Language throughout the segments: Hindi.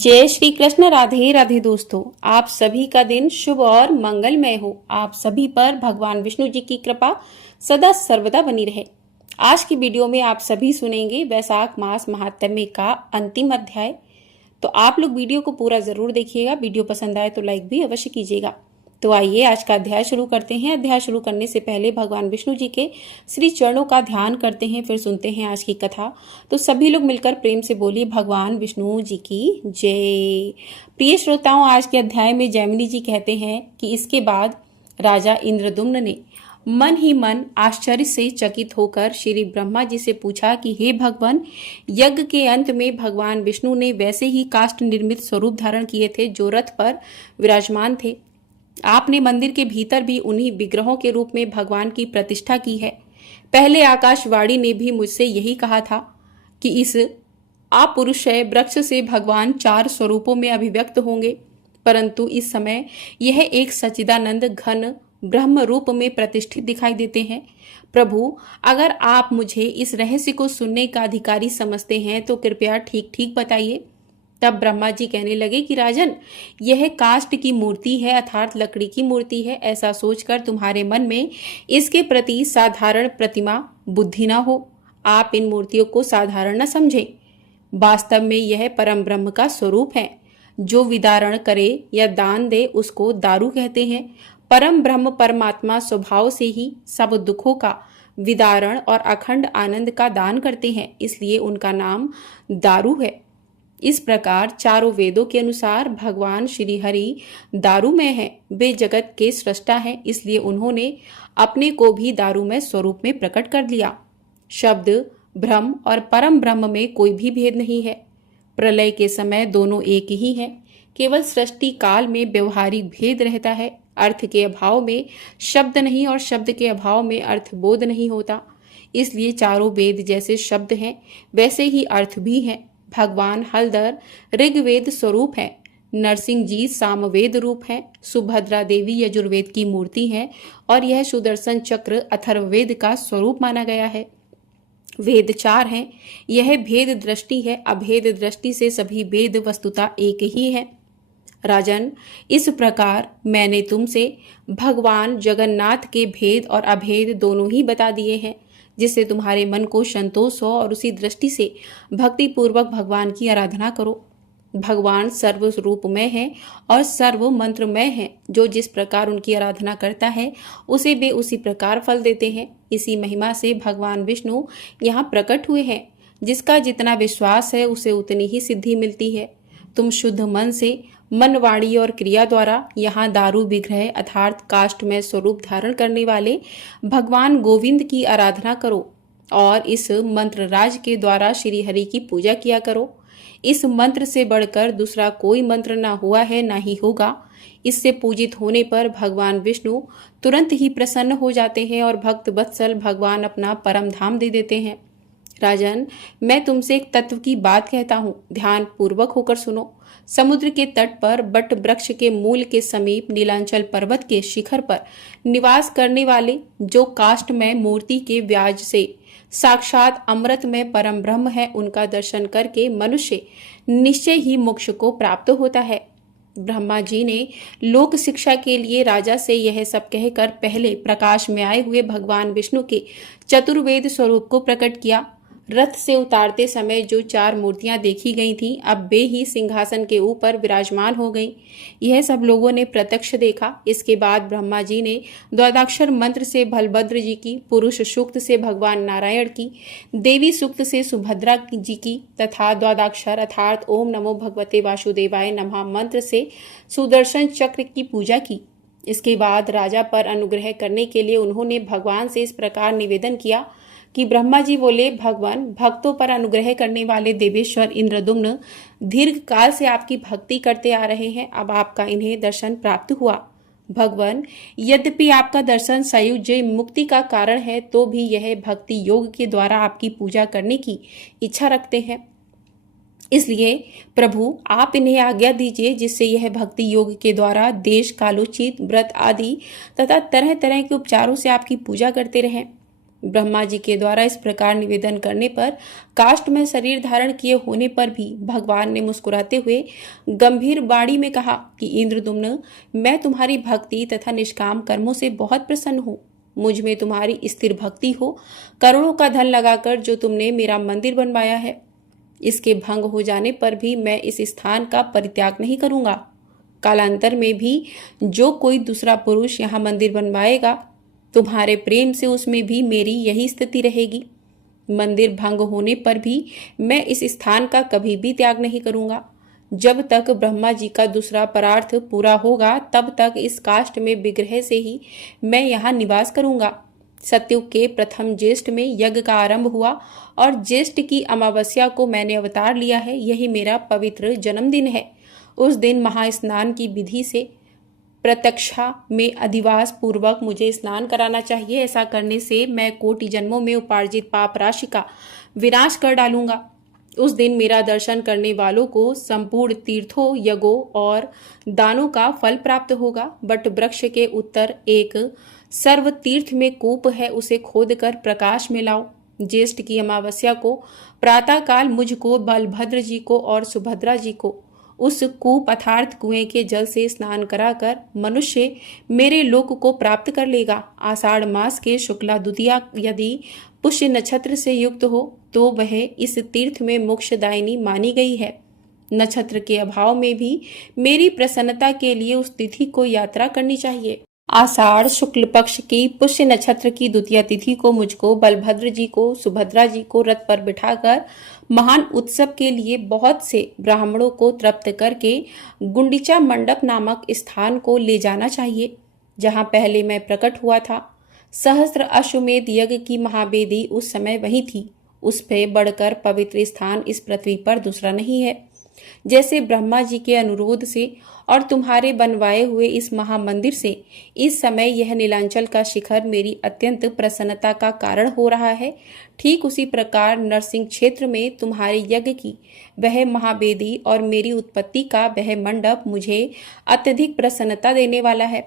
जय श्री कृष्ण। राधे राधे दोस्तों, आप सभी का दिन शुभ और मंगलमय हो। आप सभी पर भगवान विष्णु जी की कृपा सदा सर्वदा बनी रहे। आज की वीडियो में आप सभी सुनेंगे वैशाख मास महात्म्य का अंतिम अध्याय। तो आप लोग वीडियो को पूरा जरूर देखिएगा। वीडियो पसंद आए तो लाइक भी अवश्य कीजिएगा। तो आइए आज का अध्याय शुरू करते हैं। अध्याय शुरू करने से पहले भगवान विष्णु जी के श्री चरणों का ध्यान करते हैं, फिर सुनते हैं आज की कथा। तो सभी लोग मिलकर प्रेम से बोलिए भगवान विष्णु जी की जय। प्रिय श्रोताओं, आज के अध्याय में जैमिनी जी कहते हैं कि इसके बाद राजा इंद्रदुम्न ने मन ही मन आश्चर्य से चकित होकर श्री ब्रह्मा जी से पूछा कि हे भगवान, यज्ञ के अंत में भगवान विष्णु ने वैसे ही काष्ठ निर्मित स्वरूप धारण किए थे जो रथ पर विराजमान थे। आपने मंदिर के भीतर भी उन्हीं विग्रहों के रूप में भगवान की प्रतिष्ठा की है। पहले आकाशवाणी ने भी मुझसे यही कहा था कि इस अपुरुषय वृक्ष से भगवान 4 स्वरूपों में अभिव्यक्त होंगे, परंतु इस समय यह एक सच्चिदानंद घन ब्रह्म रूप में प्रतिष्ठित दिखाई देते हैं। प्रभु, अगर आप मुझे इस रहस्य को सुनने का अधिकारी समझते हैं तो कृपया ठीक ठीक बताइए। तब ब्रह्मा जी कहने लगे कि राजन, यह काष्ठ की मूर्ति है, अर्थात लकड़ी की मूर्ति है। ऐसा सोचकर तुम्हारे मन में इसके प्रति साधारण प्रतिमा बुद्धि ना हो। आप इन मूर्तियों को साधारण न समझें। वास्तव में यह परम ब्रह्म का स्वरूप है। जो विदारण करे या दान दे उसको दारू कहते हैं। परम ब्रह्म परमात्मा स्वभाव से ही सब दुखों का विदारण और अखंड आनंद का दान करते हैं, इसलिए उनका नाम दारू है। इस प्रकार चारों वेदों के अनुसार भगवान श्री हरि दारूमय हैं। वे जगत के सृष्टा हैं, इसलिए उन्होंने अपने को भी दारूमय स्वरूप में प्रकट कर लिया। शब्द ब्रह्म और परम ब्रह्म में कोई भी भेद नहीं है। प्रलय के समय दोनों एक ही हैं। केवल सृष्टि काल में व्यवहारिक भेद रहता है। अर्थ के अभाव में शब्द नहीं और शब्द के अभाव में अर्थ बोध नहीं होता। इसलिए चारों वेद जैसे शब्द हैं वैसे ही अर्थ भी हैं। भगवान हलधर ऋग्वेद स्वरूप है, नरसिंह जी सामवेद रूप है, सुभद्रा देवी यजुर्वेद की मूर्ति है और यह सुदर्शन चक्र अथर्ववेद का स्वरूप माना गया है। वेद 4 हैं। यह भेद दृष्टि है। अभेद दृष्टि से सभी वेद वस्तुतः एक ही है। राजन, इस प्रकार मैंने तुमसे भगवान जगन्नाथ के भेद और अभेद दोनों ही बता दिए हैं, जिससे तुम्हारे मन को संतोष हो और उसी दृष्टि से भक्ति पूर्वक भगवान की आराधना करो। भगवान सर्व रूपमय है और सर्व मंत्रमय है। जो जिस प्रकार उनकी आराधना करता है उसे वे उसी प्रकार फल देते हैं। इसी महिमा से भगवान विष्णु यहाँ प्रकट हुए हैं। जिसका जितना विश्वास है उसे उतनी ही सिद्धि मिलती है। तुम शुद्ध मन से मन, वाणी और क्रिया द्वारा यहाँ दारू विग्रह अर्थात काष्ठमय स्वरूप धारण करने वाले भगवान गोविंद की आराधना करो और इस मंत्र राज के द्वारा श्री हरि की पूजा किया करो। इस मंत्र से बढ़कर दूसरा कोई मंत्र ना हुआ है ना ही होगा। इससे पूजित होने पर भगवान विष्णु तुरंत ही प्रसन्न हो जाते हैं और भक्त वत्सल भगवान अपना परम धाम दे देते हैं। राजन, मैं तुमसे एक तत्व की बात कहता हूँ, ध्यान पूर्वक होकर सुनो। समुद्र के तट पर बट वृक्ष के मूल के समीप नीलांचल पर्वत के शिखर पर निवास करने वाले जो काष्ठमय मूर्ति के व्याज से साक्षात अमृत में परम ब्रह्म है, उनका दर्शन करके मनुष्य निश्चय ही मोक्ष को प्राप्त होता है। ब्रह्मा जी ने लोक शिक्षा के लिए राजा से यह सब कहकर पहले प्रकाश में आए हुए भगवान विष्णु के चतुर्वेद स्वरूप को प्रकट किया। रथ से उतारते समय जो 4 मूर्तियां देखी गई थीं, अब वे ही सिंहासन के ऊपर विराजमान हो गईं। यह सब लोगों ने प्रत्यक्ष देखा। इसके बाद ब्रह्मा जी ने द्वादशाक्षर मंत्र से बलभद्र जी की, पुरुष सूक्त से भगवान नारायण की, देवी सूक्त से सुभद्रा जी की तथा द्वादशाक्षर अर्थात ओम नमो भगवते वासुदेवाय नमः मंत्र से सुदर्शन चक्र की पूजा की। इसके बाद राजा पर अनुग्रह करने के लिए उन्होंने भगवान से इस प्रकार निवेदन किया कि ब्रह्मा जी बोले, भगवान, भक्तों पर अनुग्रह करने वाले देवेश्वर इंद्रदुम्न दीर्घ काल से आपकी भक्ति करते आ रहे हैं। अब आपका इन्हें दर्शन प्राप्त हुआ। भगवान, यद्यपि आपका दर्शन सायुज्य मुक्ति का कारण है, तो भी यह भक्ति योग के द्वारा आपकी पूजा करने की इच्छा रखते हैं। इसलिए प्रभु, आप इन्हें आज्ञा दीजिए जिससे यह भक्ति योग के द्वारा देश कालोचित व्रत आदि तथा तरह तरह के उपचारों से आपकी पूजा करते रहें। ब्रह्मा जी के द्वारा इस प्रकार निवेदन करने पर काष्ठ में शरीर धारण किए होने पर भी भगवान ने मुस्कुराते हुए गंभीर वाणी में कहा कि इंद्रदुम्न, मैं तुम्हारी भक्ति तथा निष्काम कर्मों से बहुत प्रसन्न हूँ। मुझ में तुम्हारी स्थिर भक्ति हो, करोड़ों का धन लगाकर जो तुमने मेरा मंदिर बनवाया है, इसके भंग हो जाने पर भी मैं इस स्थान का परित्याग नहीं करूंगा। कालांतर में भी जो कोई दूसरा पुरुष यहाँ मंदिर बनवाएगा, तुम्हारे प्रेम से उसमें भी मेरी यही स्थिति रहेगी। मंदिर भंग होने पर भी मैं इस स्थान का कभी भी त्याग नहीं करूंगा। जब तक ब्रह्मा जी का दूसरा परार्थ पूरा होगा, तब तक इस काष्ठ में विग्रह से ही मैं यहाँ निवास करूंगा। सतयुग के प्रथम ज्येष्ठ में यज्ञ का आरंभ हुआ और ज्येष्ठ की अमावस्या को मैंने अवतार लिया है। यही मेरा पवित्र जन्मदिन है। उस दिन महास्नान की विधि से प्रत्यक्षा में अधिवास पूर्वक मुझे स्नान कराना चाहिए। ऐसा करने से मैं कोटि जन्मों में उपार्जित पाप राशि का विनाश कर डालूंगा। उस दिन मेरा दर्शन करने वालों को संपूर्ण तीर्थों, यज्ञों और दानों का फल प्राप्त होगा। बट वृक्ष के उत्तर एक सर्व तीर्थ में कूप है, उसे खोदकर प्रकाश में लाओ। ज्येष्ठ की अमावस्या को प्रातः काल मुझको, बलभद्र जी को और सुभद्रा जी को उस कूप अर्थात कुएं के जल से स्नान कराकर मनुष्य मेरे लोक को प्राप्त कर लेगा। आषाढ़ मास के शुक्ला द्वितीया यदि पुष्य नक्षत्र से युक्त हो तो वह इस तीर्थ में मोक्षदायिनी मानी गई है। नक्षत्र के अभाव में भी मेरी प्रसन्नता के लिए उस तिथि को यात्रा करनी चाहिए। आषाढ़ शुक्ल पक्ष की पुष्य नक्षत्र की द्वितीय तिथि को मुझको, बलभद्र जी को, सुभद्रा जी को रथ पर बिठाकर महान उत्सव के लिए बहुत से ब्राह्मणों को तृप्त करके गुंडीचा मंडप नामक स्थान को ले जाना चाहिए, जहां पहले मैं प्रकट हुआ था। सहस्त्र अश्वमेध यज्ञ की महावेदी उस समय वही थी। उस पे बढ़कर पवित्र स्थान इस पृथ्वी पर दूसरा नहीं है। जैसे ब्रह्मा जी के अनुरोध से और तुम्हारे बनवाए हुए इस महामंदिर से इस समय यह नीलांचल का शिखर मेरी अत्यंत प्रसन्नता का कारण हो रहा है, ठीक उसी प्रकार नरसिंह क्षेत्र में तुम्हारे यज्ञ की वह महावेदी और मेरी उत्पत्ति का वह मंडप मुझे अत्यधिक प्रसन्नता देने वाला है।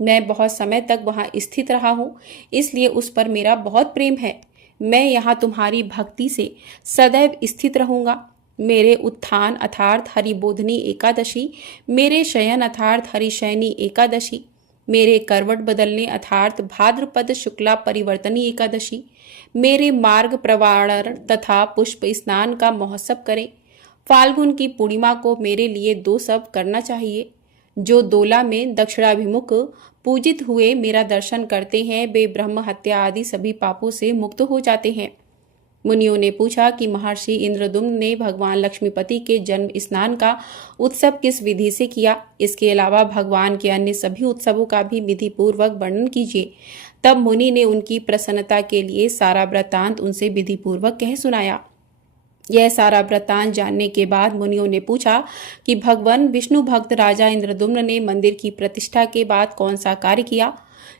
मैं बहुत समय तक वहां स्थित रहा हूँ, इसलिए उस पर मेरा बहुत प्रेम है। मैं यहाँ तुम्हारी भक्ति से सदैव स्थित रहूंगा। मेरे उत्थान अर्थात हरिबोधनी एकादशी, मेरे शयन अर्थात हरिशयनी एकादशी, मेरे करवट बदलने अर्थात भाद्रपद शुक्ला परिवर्तनी एकादशी, मेरे मार्ग प्रवारण तथा पुष्प स्नान का महोत्सव करें। फाल्गुन की पूर्णिमा को मेरे लिए दो सब करना चाहिए। जो दोला में दक्षिणाभिमुख पूजित हुए मेरा दर्शन करते हैं, वे ब्रह्म हत्या आदि सभी पापों से मुक्त हो जाते हैं। मुनियों ने पूछा कि महर्षि इंद्रदुम्न ने भगवान लक्ष्मीपति के जन्म स्नान का उत्सव किस विधि से किया। इसके अलावा भगवान के अन्य सभी उत्सवों का भी विधि पूर्वक वर्णन कीजिए। तब मुनि ने उनकी प्रसन्नता के लिए सारा वृत्तांत उनसे विधि पूर्वक कह सुनाया। यह सारा वृत्तांत जानने के बाद मुनियों ने पूछा कि भगवान विष्णु भक्त राजा इंद्रदुम्न ने मंदिर की प्रतिष्ठा के बाद कौन सा कार्य किया।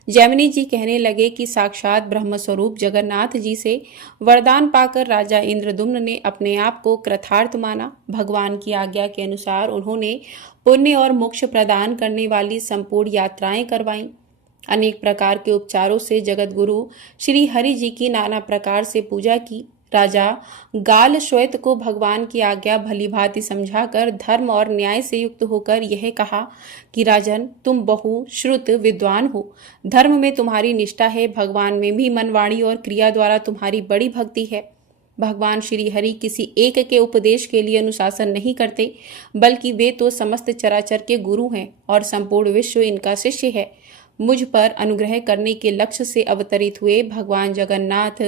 जैमिनी जी कहने लगे कि साक्षात ब्रह्म स्वरूप जगन्नाथ जी से वरदान पाकर राजा इंद्रदुम्न ने अपने आप को कृतार्थ माना। भगवान की आज्ञा के अनुसार उन्होंने पुण्य और मोक्ष प्रदान करने वाली संपूर्ण यात्राएं करवाईं। अनेक प्रकार के उपचारों से जगत गुरु श्री हरि जी की नाना प्रकार से पूजा की। राजा गाल श्वेत को भगवान की आज्ञा भली भांति समझाकर धर्म और न्याय से युक्त होकर यह कहा कि राजन, तुम बहु श्रुत विद्वान हो, धर्म में तुम्हारी निष्ठा है, भगवान में भी मन, वाणी और क्रिया द्वारा तुम्हारी बड़ी भक्ति है। भगवान श्री हरि किसी एक के उपदेश के लिए अनुशासन नहीं करते, बल्कि वे तो समस्त चराचर के गुरु हैं और संपूर्ण विश्व इनका शिष्य है। मुझ पर अनुग्रह करने के लक्ष्य से अवतरित हुए भगवान जगन्नाथ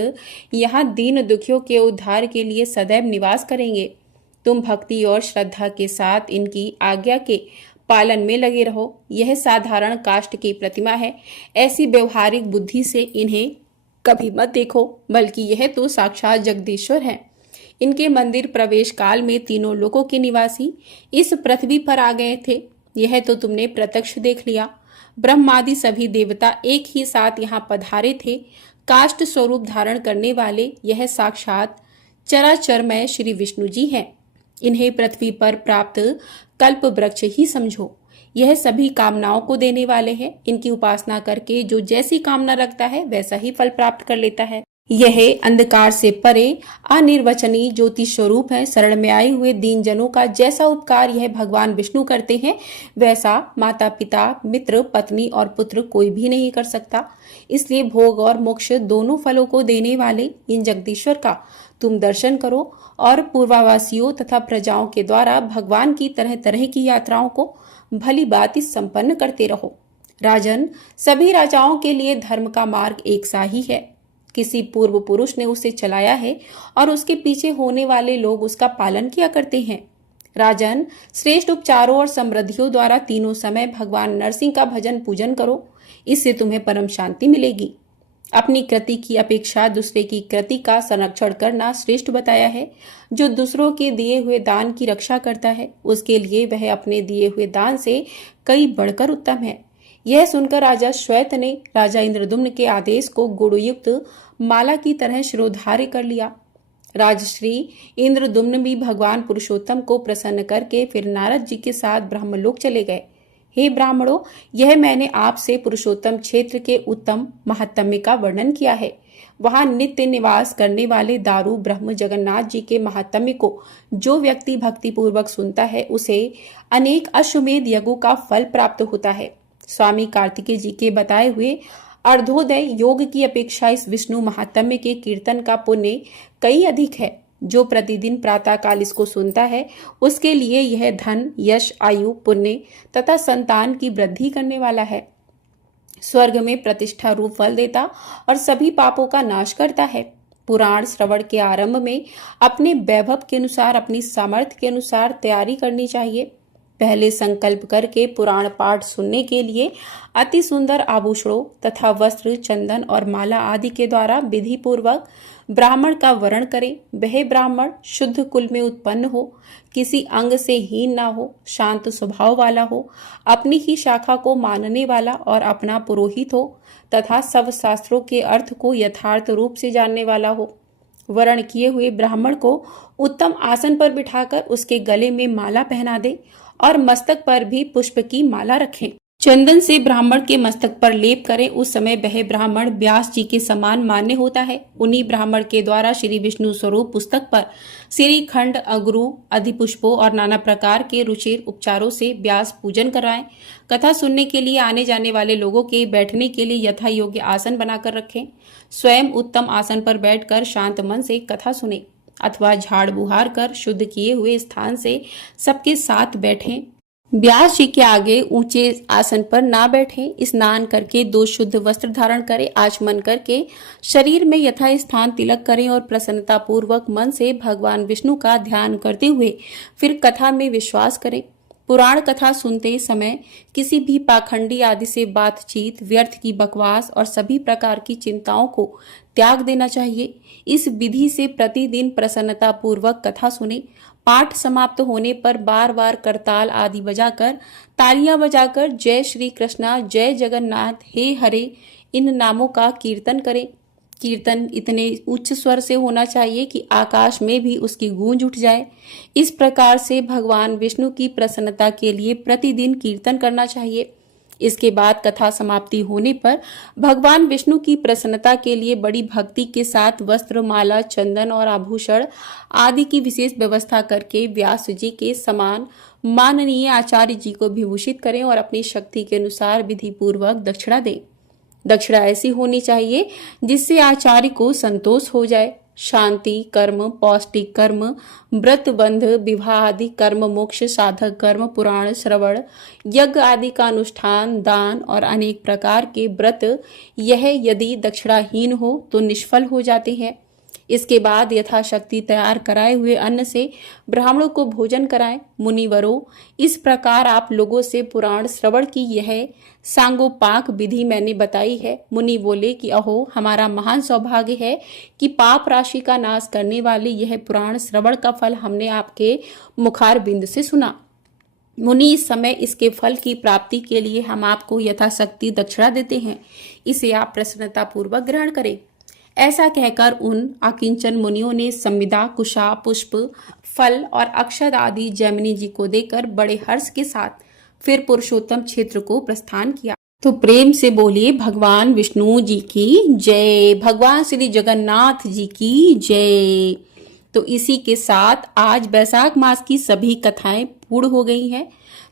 यहाँ दीन दुखियों के उद्धार के लिए सदैव निवास करेंगे। तुम भक्ति और श्रद्धा के साथ इनकी आज्ञा के पालन में लगे रहो। यह साधारण काष्ठ की प्रतिमा है, ऐसी व्यवहारिक बुद्धि से इन्हें कभी मत देखो, बल्कि यह तो साक्षात जगदीश्वर है। इनके मंदिर प्रवेश काल में तीनों लोकों के निवासी इस पृथ्वी पर आ गए थे। यह तो तुमने प्रत्यक्ष देख लिया। ब्रह्मादि सभी देवता एक ही साथ यहाँ पधारे थे। काष्ठ स्वरूप धारण करने वाले यह साक्षात चराचरमय श्री विष्णु जी हैं। इन्हें पृथ्वी पर प्राप्त कल्प वृक्ष ही समझो। यह सभी कामनाओं को देने वाले हैं। इनकी उपासना करके जो जैसी कामना रखता है वैसा ही फल प्राप्त कर लेता है। यह अंधकार से परे अनिर्वचनीय ज्योति स्वरूप है। शरण में आए हुए दीन जनों का जैसा उपकार यह भगवान विष्णु करते हैं, वैसा माता पिता, मित्र, पत्नी और पुत्र कोई भी नहीं कर सकता। इसलिए भोग और मोक्ष दोनों फलों को देने वाले इन जगदीश्वर का तुम दर्शन करो और पूर्वावासियों तथा प्रजाओं के द्वारा भगवान की तरह तरह की यात्राओं को भली भांति संपन्न करते रहो। राजन, सभी राजाओं के लिए धर्म का मार्ग एक सा ही है। किसी पूर्व पुरुष ने उसे चलाया है और उसके पीछे होने वाले लोग उसका पालन किया करते हैं। राजन, श्रेष्ठ उपचारों और समृद्धियों द्वारा तीनों समय भगवान नरसिंह का भजन पूजन करो, इससे तुम्हें परम शांति मिलेगी। अपनी कृति की अपेक्षा दूसरे की कृति का संरक्षण करना श्रेष्ठ बताया है। जो दूसरों के दिए हुए दान की रक्षा करता है, उसके लिए वह अपने दिए हुए दान से कई बढ़कर उत्तम है। यह सुनकर राजा श्वेत ने राजा इंद्रदुम्न के आदेश को गुणयुक्त माला की तरह शिरोधार्य कर लिया। राजश्री इंद्रदुम्न भी भगवान पुरुषोत्तम को प्रसन्न करके फिर नारद जी के साथ ब्रह्मलोक चले गए। हे ब्राह्मणों, यह मैंने आपसे पुरुषोत्तम क्षेत्र के उत्तम महात्म्य का वर्णन किया है। वहां नित्य निवास करने वाले दारू ब्रह्म जगन्नाथ जी के महात्म्य को जो व्यक्ति भक्ति पूर्वक सुनता है, उसे अनेक अश्वमेध यज्ञों का फल प्राप्त होता है। स्वामी कार्तिकेय जी के बताए हुए अर्धोदय योग की अपेक्षा इस विष्णु महात्म्य के कीर्तन का पुण्य कई अधिक है। जो प्रतिदिन प्रातः काल इसको सुनता है, उसके लिए यह धन, यश, आयु, पुण्य तथा संतान की वृद्धि करने वाला है। स्वर्ग में प्रतिष्ठा रूप फल देता और सभी पापों का नाश करता है। पुराण श्रवण के आरंभ में अपने वैभव के अनुसार, अपनी सामर्थ्य के अनुसार तैयारी करनी चाहिए। पहले संकल्प करके पुराण पाठ सुनने के लिए अति सुंदर आभूषणों तथा वस्त्र, चंदन और माला आदि के द्वारा विधि पूर्वक ब्राह्मण का वरण करें। वह ब्राह्मण शुद्ध कुल में उत्पन्न हो, किसी अंग से हीन ना हो, शांत स्वभाव वाला हो, अपनी ही शाखा को मानने वाला और अपना पुरोहित हो तथा सब शास्त्रों के अर्थ को यथार्थ रूप से जानने वाला हो। वरण किए हुए ब्राह्मण को उत्तम आसन पर बिठाकर उसके गले में माला पहना दे और मस्तक पर भी पुष्प की माला रखें। चंदन से ब्राह्मण के मस्तक पर लेप करें। उस समय वह ब्राह्मण व्यास जी के समान मान्य होता है। उन्हीं ब्राह्मण के द्वारा श्री विष्णु स्वरूप पुस्तक पर श्रीखंड, अगरू, अधिपुष्पों और नाना प्रकार के रुचिर उपचारों से व्यास पूजन कराएं। कथा सुनने के लिए आने जाने वाले लोगों के बैठने के लिए यथा योग्य आसन बनाकर रखें। स्वयं उत्तम आसन पर बैठकर शांत मन से कथा सुने अथवा झाड़ बुहार कर शुद्ध किए हुए स्थान से सबके साथ बैठें। व्यास जी के आगे ऊंचे आसन पर ना बैठें। स्नान करके 2 शुद्ध वस्त्र धारण करें। आचमन करके शरीर में यथा स्थान तिलक करें और प्रसन्नता पूर्वक मन से भगवान विष्णु का ध्यान करते हुए फिर कथा में विश्वास करें। पुराण कथा सुनते समय किसी भी पाखंडी आदि से बातचीत, व्यर्थ की बकवास और सभी प्रकार की चिंताओं को त्याग देना चाहिए। इस विधि से प्रतिदिन प्रसन्नता पूर्वक कथा सुने। पाठ समाप्त होने पर बार बार करताल आदि बजाकर, तालियां बजाकर जय श्री कृष्णा, जय जगन्नाथ, हे हरे इन नामों का कीर्तन करें। कीर्तन इतने उच्च स्वर से होना चाहिए कि आकाश में भी उसकी गूंज उठ जाए। इस प्रकार से भगवान विष्णु की प्रसन्नता के लिए प्रतिदिन कीर्तन करना चाहिए। इसके बाद कथा समाप्ति होने पर भगवान विष्णु की प्रसन्नता के लिए बड़ी भक्ति के साथ वस्त्र, माला, चंदन और आभूषण आदि की विशेष व्यवस्था करके व्यास जी के समान माननीय आचार्य जी को विभूषित करें और अपनी शक्ति के अनुसार विधि पूर्वक दक्षिणा दें। दक्षिणा ऐसी होनी चाहिए जिससे आचार्य को संतोष हो जाए। शांति कर्म, पौष्टिक कर्म, व्रत बंध, विवाह आदि कर्म, मोक्ष साधक कर्म, पुराण श्रवण, यज्ञ आदि का अनुष्ठान, दान और अनेक प्रकार के व्रत, यह यदि दक्षिणाहीन हो तो निष्फल हो जाते हैं। इसके बाद यथाशक्ति तैयार कराए हुए अन्न से ब्राह्मणों को भोजन कराएं। मुनिवरों, इस प्रकार आप लोगों से पुराण श्रवण की यह सांगोपांग विधि मैंने बताई है। मुनि बोले कि अहो, हमारा महान सौभाग्य है कि पाप राशि का नाश करने वाली यह पुराण श्रवण का फल हमने आपके मुखार बिंद से सुना। मुनि, इस समय इसके फल की प्राप्ति के लिए हम आपको यथाशक्ति दक्षिणा देते हैं, इसे आप प्रसन्नता पूर्वक ग्रहण करें। ऐसा कहकर उन अकिंचन मुनियों ने संविदा, कुशा, पुष्प, फल और अक्षत आदि जैमिनी जी को देकर बड़े हर्ष के साथ फिर पुरुषोत्तम क्षेत्र को प्रस्थान किया। तो प्रेम से बोलिए भगवान विष्णु जी की जय, भगवान श्री जगन्नाथ जी की जय। तो इसी के साथ आज वैशाख मास की सभी कथाएं पूर्ण हो गई हैं।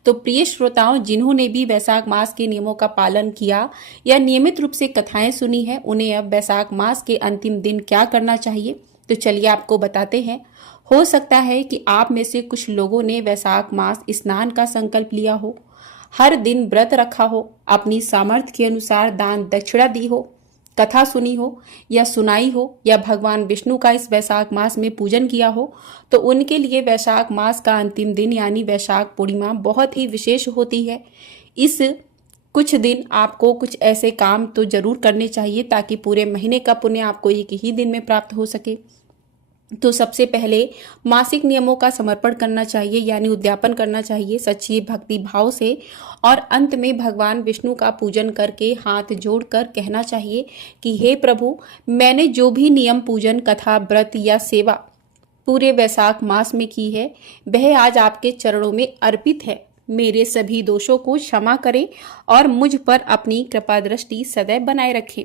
तो प्रिय श्रोताओं, जिन्होंने भी वैशाख मास के नियमों का पालन किया या नियमित रूप से कथाएं सुनी है, उन्हें अब वैशाख मास के अंतिम दिन क्या करना चाहिए, तो चलिए आपको बताते हैं। हो सकता है कि आप में से कुछ लोगों ने वैशाख मास स्नान का संकल्प लिया हो, हर दिन व्रत रखा हो, अपनी सामर्थ्य के अनुसार दान दक्षिणा दी हो, कथा सुनी हो या सुनाई हो, या भगवान विष्णु का इस वैशाख मास में पूजन किया हो, तो उनके लिए वैशाख मास का अंतिम दिन यानी वैशाख पूर्णिमा बहुत ही विशेष होती है। इस कुछ दिन आपको कुछ ऐसे काम तो जरूर करने चाहिए ताकि पूरे महीने का पुण्य आपको एक ही दिन में प्राप्त हो सके। तो सबसे पहले मासिक नियमों का समर्पण करना चाहिए यानी उद्यापन करना चाहिए सच्ची भक्ति भाव से, और अंत में भगवान विष्णु का पूजन करके हाथ जोड़कर कहना चाहिए कि हे प्रभु, मैंने जो भी नियम पूजन कथा व्रत या सेवा पूरे वैशाख मास में की है वह आज आपके चरणों में अर्पित है। मेरे सभी दोषों को क्षमा करें और मुझ पर अपनी कृपा दृष्टि सदैव बनाए रखें।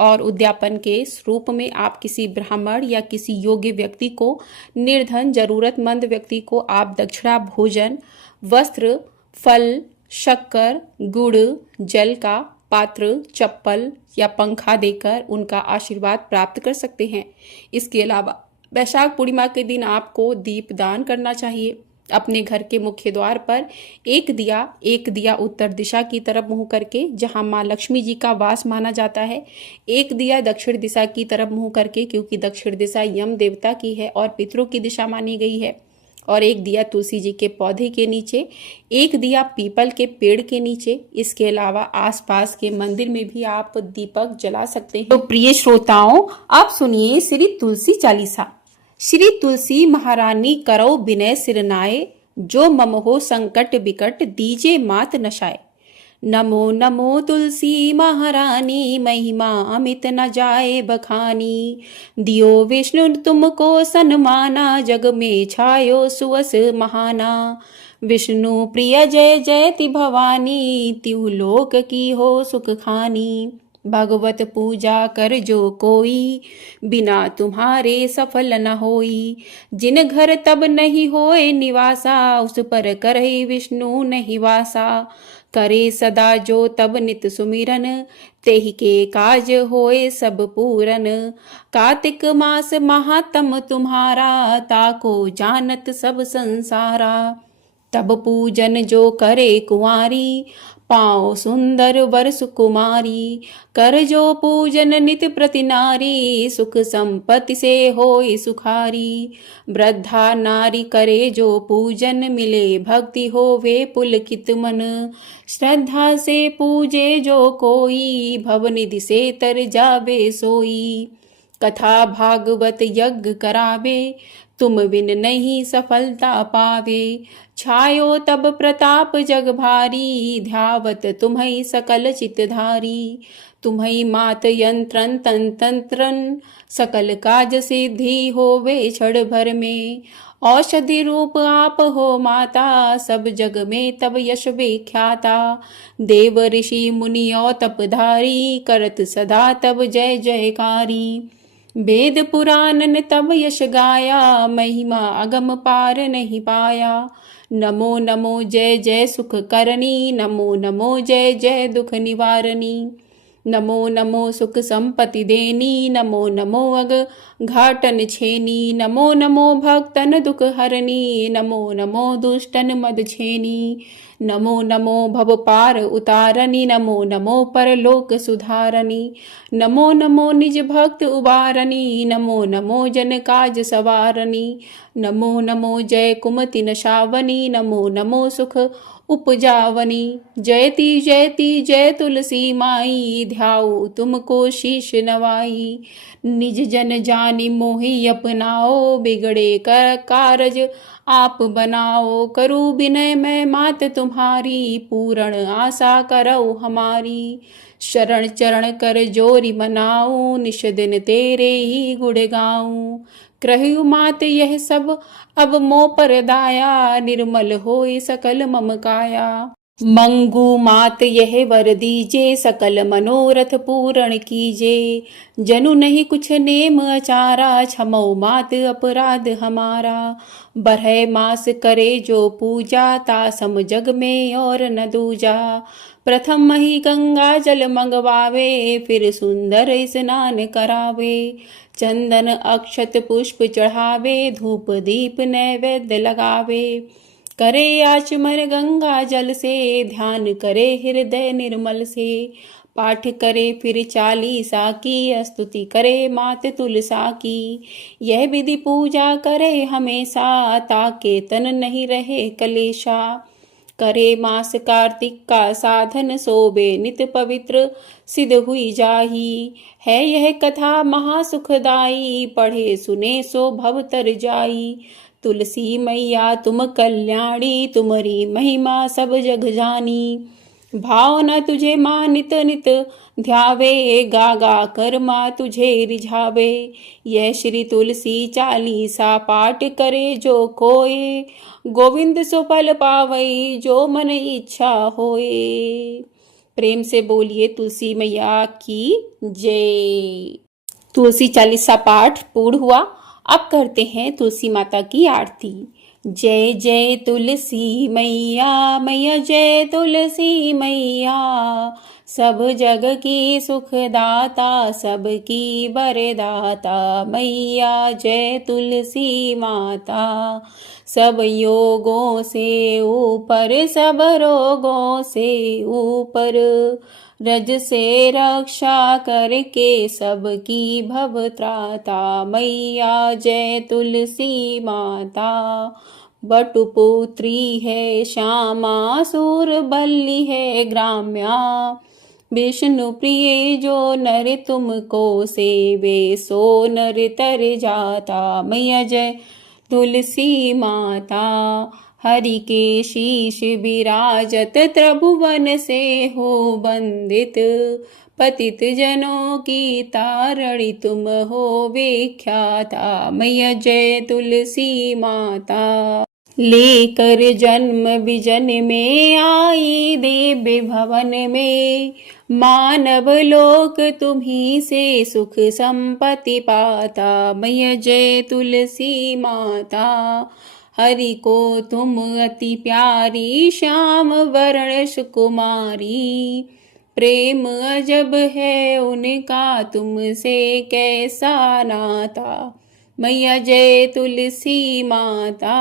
और उद्यापन के रूप में आप किसी ब्राह्मण या किसी योग्य व्यक्ति को, निर्धन जरूरतमंद व्यक्ति को आप दक्षिणा, भोजन, वस्त्र, फल, शक्कर, गुड़, जल का पात्र, चप्पल या पंखा देकर उनका आशीर्वाद प्राप्त कर सकते हैं। इसके अलावा वैशाख पूर्णिमा के दिन आपको दीप दान करना चाहिए। अपने घर के मुख्य द्वार पर एक दिया उत्तर दिशा की तरफ मुंह करके, जहां मां लक्ष्मी जी का वास माना जाता है, एक दिया दक्षिण दिशा की तरफ मुंह करके, क्योंकि दक्षिण दिशा यम देवता की है और पितरों की दिशा मानी गई है, और एक दिया तुलसी जी के पौधे के नीचे, एक दिया पीपल के पेड़ के नीचे। इसके अलावा आसपास के मंदिर में भी आप दीपक जला सकते हैं। तो प्रिय श्रोताओं, आप सुनिए श्री तुलसी चालीसा। श्री तुलसी महारानी करो विनय सिरनाए, जो मम हो संकट बिकट दीजे मात नशाए। नमो नमो तुलसी महारानी, महिमा अमित न जाए बखानी। दियो विष्णु तुमको सन्माना, जग में छायो सुवस महाना। विष्णु प्रिय जय जयति भवानी, त्यू लोक की हो सुख खानी। भगवत पूजा कर जो कोई, बिना तुम्हारे सफल न होई। जिन घर तब नहीं होए निवासा, उस पर करे विष्णु नहीं वासा। करे सदा जो तब नित सुमिरन, तेहि के काज होए सब पूरन। कार्तिक मास महात्म तुम्हारा, ताको जानत सब संसारा। तब पूजन जो करे कुंवारी, पाओ सुंदर वर सुकुमारी। कर जो पूजन नित प्रति नारी, सुख संपत्ति से होई सुखारी। वृद्धा नारी करे जो पूजन, मिले भक्ति होवे पुलकित मन। श्रद्धा से पूजे जो कोई, भवनिधि से तर जावे सोई। कथा भागवत यज्ञ करावे, तुम बिन नहीं सफलता पावे। छायो तब प्रताप जग भारी, ध्यावत तुम्है सकल चितधारी। तुम्है मात यंत्रन तंत्रन, सकल काज सिद्धि होवे क्षण भर में। औषधि रूप आप हो माता, सब जग में तब यश विख्याता। देव ऋषि मुनि और तपधारी, करत सदा तब जय जयकारी। वेद पुराण तब यश गाया, महिमा अगम पार नहीं पाया। नमो नमो जय जय सुख करनी, नमो नमो जय जय दुख निवारणी। नमो नमो सुख संपत्ति देनी, नमो नमो अग घाटन छेनी। नमो नमो भक्तन दुख हरनी, नमो नमो दुष्टन मद छेनी। नमो नमो भव पार उतारनी, नमो नमो परलोक सुधारनी। नमो नमो निज भक्त उबारनी, नमो नमो जन काज सवारनी। नमो नमो जय कुमति नशावनी, नमो नमो सुख उपजावनी। जयति जयति जय तुलसी माई, ध्याओ तुमको शीश नवाई। निज जन जानि मोहि अपनाओ, बिगड़े कर कारज आप बनाओ। करूँ विनय मैं मात तुम्हारी, पूर्ण आशा करो हमारी। शरण चरण कर जोरी मनाऊं, निश दिन तेरे ही गुण गाऊं। कृहु मात यह सब अब मो पर दाया, निर्मल होए सकल मम काया। मंगू मात यह वर दीजे, सकल मनोरथ पूर्ण कीजे। जनु नहीं कुछ नेम अचारा, क्षमो मात अपराध हमारा। बरह मास करे जो पूजा, ता सम जग में और न दूजा। प्रथम ही गंगा जल मंगवावे, फिर सुंदर स्नान करावे। चंदन अक्षत पुष्प चढ़ावे, धूप दीप नैवेद्य लगावे। करे आचमन गंगा जल से, ध्यान करे हृदय निर्मल से। पाठ करे फिर चालीसा की, स्तुति करे मात तुलसा की। यह विधि पूजा करे हमेशा, ताके तन नहीं रहे कलेशा। करे मास कार्तिक का साधन, सोबे नित पवित्र सिद्ध हुई जाही। है यह कथा महासुखदाई, पढ़े सुने सो भव तर जाई। तुलसी मैया तुम कल्याणी, तुम्हारी महिमा सब जग जानी। भाव न तुझे माँ नित नित ध्यावे, गा गा कर माँ तुझे रिझावे। यह श्री तुलसी चालीसा पाठ करे जो कोय, गोविंद सो फल पावई जो मन इच्छा होए। प्रेम से बोलिए तुलसी मैया की जय। तुलसी चालीसा पाठ पूर्ण हुआ। अब करते हैं तुलसी माता की आरती। जय जय तुलसी मैया, मैया जय तुलसी मैया। सब जग की सुखदाता, सबकी वरदाता। मैया जय तुलसी माता। सब योगों से ऊपर, सब रोगों से ऊपर। रज से रक्षा करके सबकी भव त्राता। मैया जय तुलसी माता। बटुपुत्री है श्यामा, सूरबल्ली है ग्राम्या। विष्णु प्रिय जो नर तुमको सेवे, सो नर तर जाता। मैया जय तुलसी माता। हरि के शीश विराजत, त्रिभुवन से हो वंदित। पतित जनों की तारणी तुम हो विख्याता। मैया जय तुलसी माता। लेकर जन्म विजन में आई, दिव्य भवन में। मानव लोक तुम्ही से सुख संपत्ति पाता। मैया जय तुलसी माता। हरि को तुम अति प्यारी, श्याम वर्ण सुकुमारी। प्रेम अजब है उनका, तुमसे कैसा नाता। मैया जय तुलसी माता।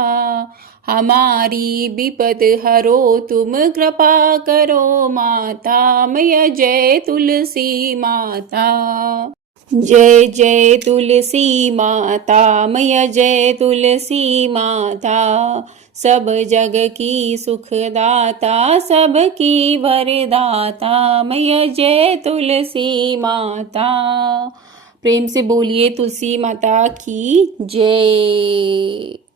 हमारी विपद हरो तुम, कृपा करो माता। मैया जय तुलसी माता। जय जय तुलसी माता। मैया जय तुलसी माता। सब जग की सुखदाता, सबकी वरदाता। मैया जय तुलसी माता। प्रेम से बोलिए तुलसी माता की जय।